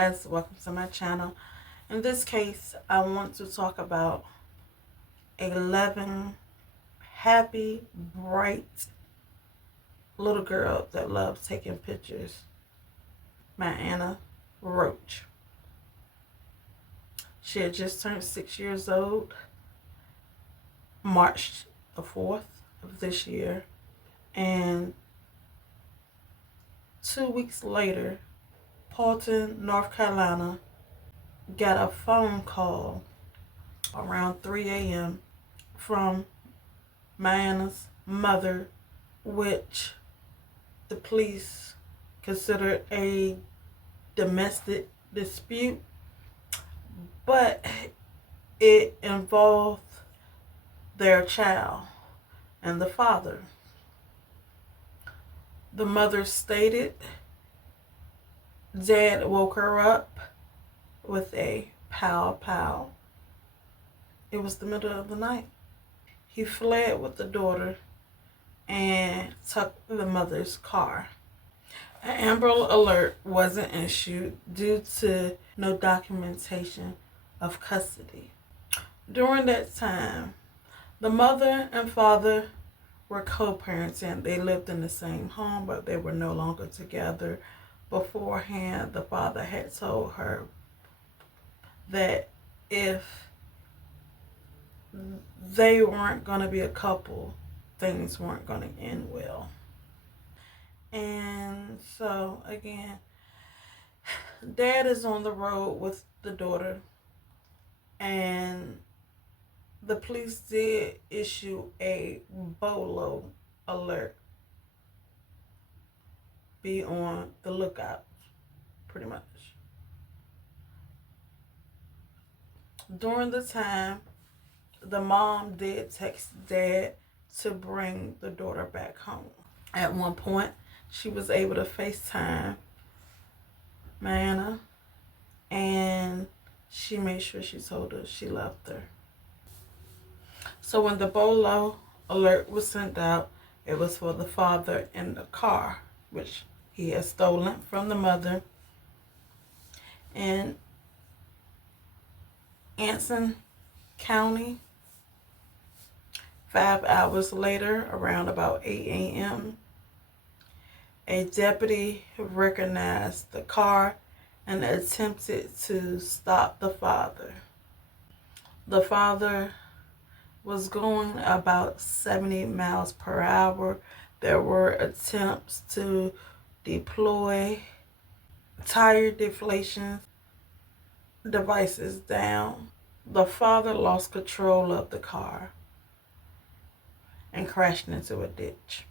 guys, welcome to my channel. In this case, I want to talk about 11 happy, bright little girl that loves taking pictures. MIANNA Roach. She had just turned 6 years old, March the 4th of this year, and 2 weeks later, Paulton, North Carolina, got a phone call around 3 a.m. from MIANNA's mother, which the police considered a domestic dispute, but it involved their child and the father. The mother stated Dad woke her up with a pow pow. It was the middle of the night. He fled with the daughter and took the mother's car. An Amber Alert wasn't issued due to no documentation of custody. During that time, the mother and father were co-parenting. They lived in the same home, but they were no longer together. Beforehand, the father had told her that if they weren't going to be a couple, things weren't going to end well. And so, again, Dad is on the road with the daughter, and the police did issue a BOLO alert. Be on the lookout, pretty much. During the time, the mom did text Dad to bring the daughter back home. At one point, she was able to FaceTime MIANNA, and she made sure she told her she loved her. So when the BOLO alert was sent out, it was for the father in the car, which he had stolen from the mother. In Anson County, 5 hours later, around about 8 a.m., a deputy recognized the car and attempted to stop the father. The father was going about 70 miles per hour. There were attempts to deploy tire deflation devices down. The father lost control of the car and crashed into a ditch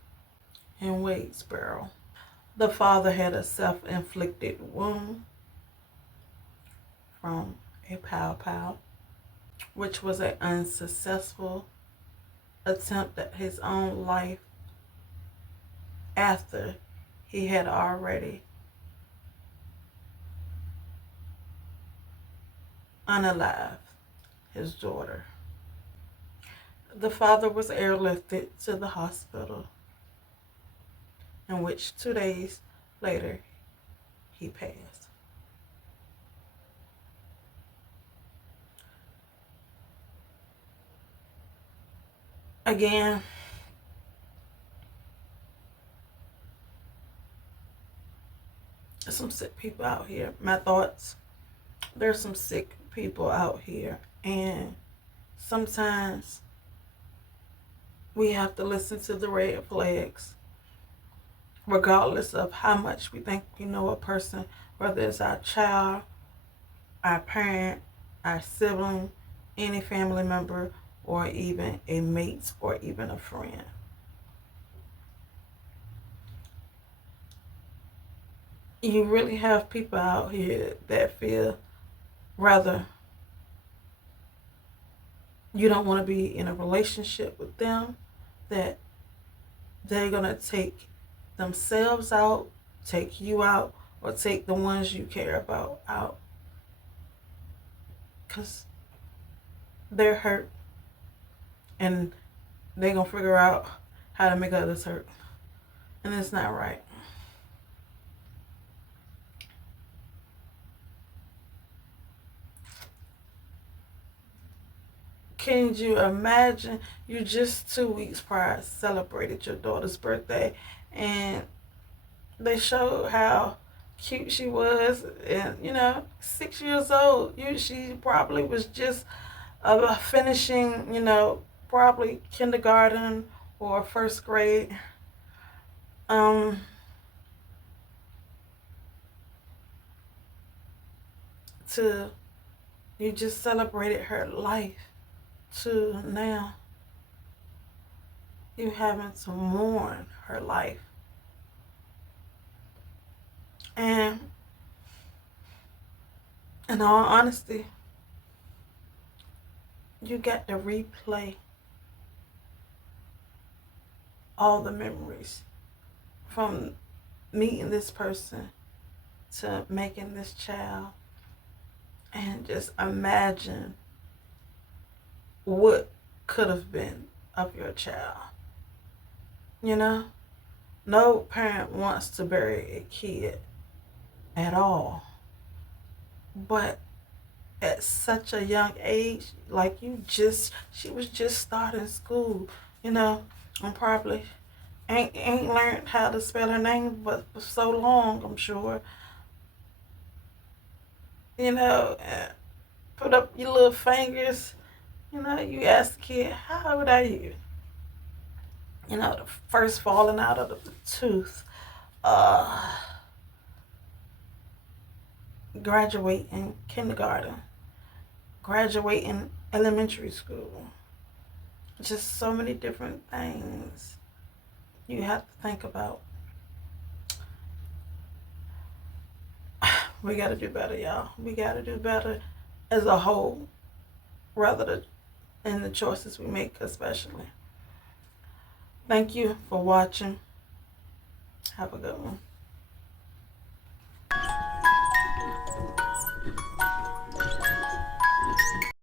in Wadesboro. The father had a self-inflicted wound from a pow pow, which was an unsuccessful attempt at his own life after he had already unalived his daughter. The father was airlifted to the hospital, in which 2 days later he passed. Again, there's some sick people out here. My thoughts, there's some sick people out here, and sometimes we have to listen to the red flags, regardless of how much we think we know a person, whether it's our child, our parent, our sibling, any family member, or even a mate, or even a friend. You really have people out here that feel rather you don't want to be in a relationship with them, that they're going to take themselves out, take you out, or take the ones you care about out. Because they're hurt, and they're going to figure out how to make others hurt. And it's not right. Can you imagine? You just 2 weeks prior celebrated your daughter's birthday, and they showed how cute she was, and 6 years old. She probably was just finishing, probably kindergarten or first grade. Um, to You just celebrated her life, to now you having to mourn her life. And in all honesty, you got to replay all the memories from meeting this person to making this child, and just imagine what could have been of your child. No parent wants to bury a kid at all, but at such a young age, like she was just starting school, and probably ain't learned how to spell her name but for so long, I'm sure. Put up your little fingers. You ask the kid, how old are you? The first falling out of the tooth, graduating kindergarten, graduating elementary school. Just so many different things you have to think about. We got to do better, y'all. We got to do better as a whole, rather than in the choices we make, especially. Thank you for watching. Have a good one.